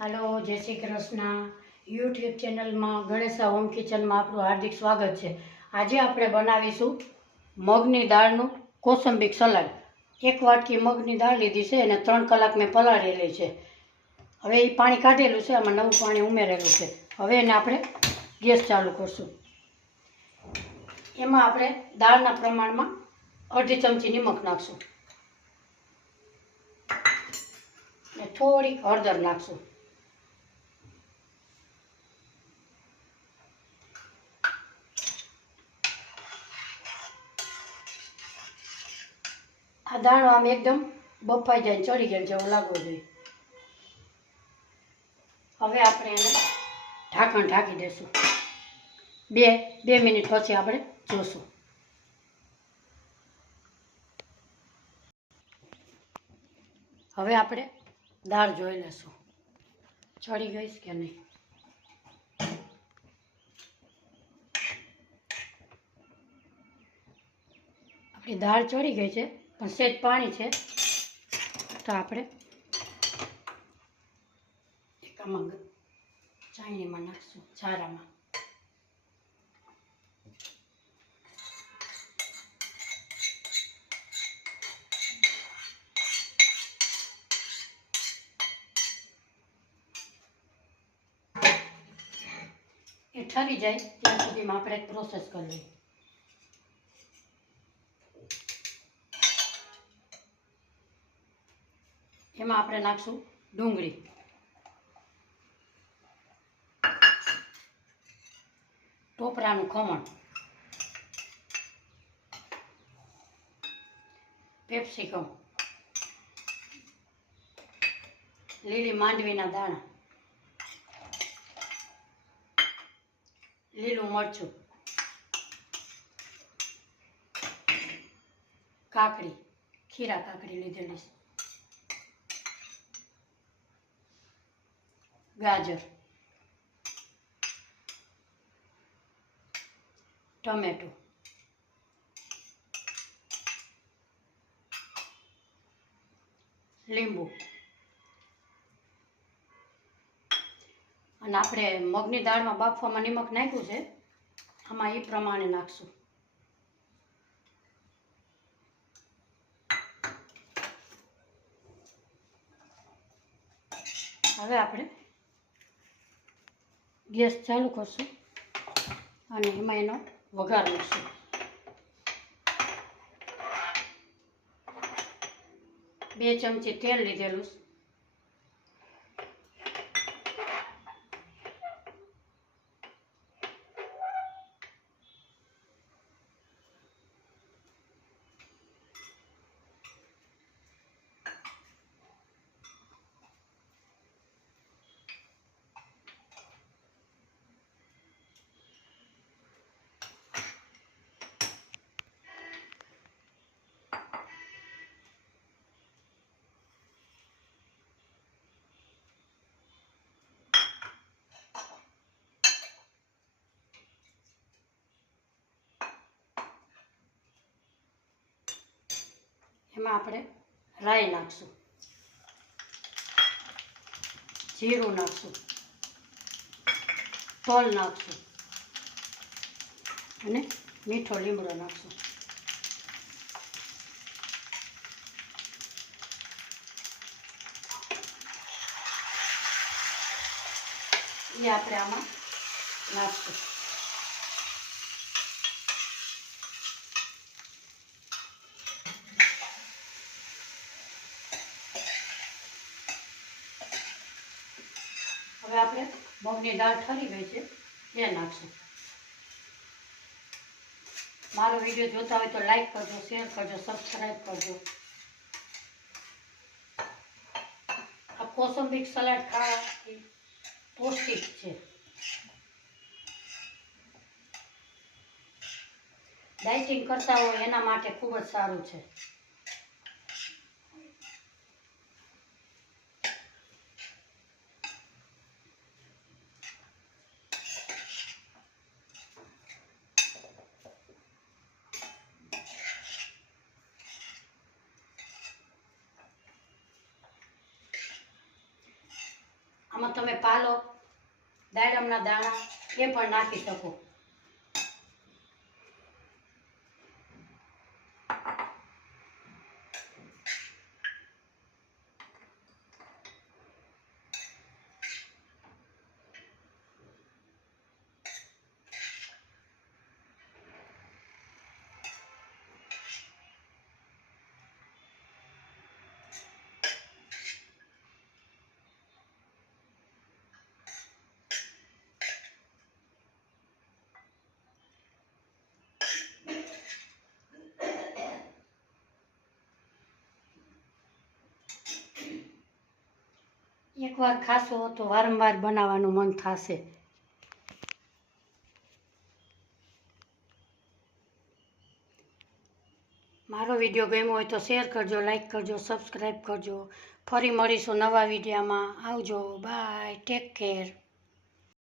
હાલો, જય શ્રી કૃષ્ણ. યુટ્યુબ ચેનલમાં ગણેશા હોમ કિચનમાં આપણું હાર્દિક સ્વાગત છે. આજે આપણે બનાવીશું મગની દાળનું કોસંબીક સલાડ. 1 વાટકી મગની દાળ લીધી છે અને 3 કલાક મેં પલાળેલી છે. હવે એ પાણી કાઢેલું છે, આમાં નવું પાણી ઉમેરેલું છે. હવે એને આપણે ગેસ ચાલુ કરશું. એમાં આપણે દાળના પ્રમાણમાં અડધી ચમચી નિમક નાખશું અને થોડીક હળદર નાખશું. આ દાણો આમ એકદમ બફાઈ જાય, ચડી ગયેલ જેવું લાગવું જોઈએ. હવે આપણે એને ઢાંકણ ઢાંકી દઈશું. બે મિનિટ પછી આપણે જોશું. હવે આપણે દાળ જોઈ લઈશું ચડી ગઈ કે નહીં. આપણી દાળ ચડી ગઈ છે, પણ સહેજ પાણી છે, તો આપણે આમાં ચાયણીમાં નાખશું, છારામાં. એ ઠરી જાય ત્યાં સુધીમાં આપણે એક પ્રોસેસ કરી લઈએ. એમાં આપણે નાખશું ડુંગળી, ટોપરાનું ખમણ, પેપ્સિકમ, લીલી માંડવીના દાણા, લીલું મરચું, કાકડી, ખીરા કાકડી લીધેલી છે, ગાજર, ટમેટો, લીંબુ. અને આપણે મગની દાળમાં બાફવામાં નિમક નાખ્યું છે, આમાં એ પ્રમાણે નાખશું. હવે આપણે ગેસ ચાલુ કરશું અને એમાં એનો વઘાર મૂકશું. બે ચમચી તેલ લીધેલું. એમાં આપણે રાઈ નાખશું, જીરું નાખશું, તલ નાખશું અને મીઠો લીમડો નાખશું. એ આપણે આમાં નાખશું. હવે આપણે મગની દાળ ઠરી ગઈ છે એ નાખશું. મારો વિડીયો જોતા હોય તો લાઈક કરજો, શેર કરજો, સબસ્ક્રાઈબ કરજો. આ કોસંબીક સલાડ ખાવાથી પૌષ્ટિક છે. ડાયટિંગ કરતા હોય એના માટે ખૂબ જ સારું છે. આમાં તમે પાલક, દાડમના દાણા એ પણ નાખી શકો. એકવાર ખાશો તો વારંવાર બનાવવાનું મન થશે. મારો વિડીયો ગમ્યો હોય તો શેર કરજો, લાઈક કરજો, સબસ્ક્રાઈબ કરજો. ફરી મળીશું નવા વિડીયોમાં. આવજો, બાય, ટેક કેર.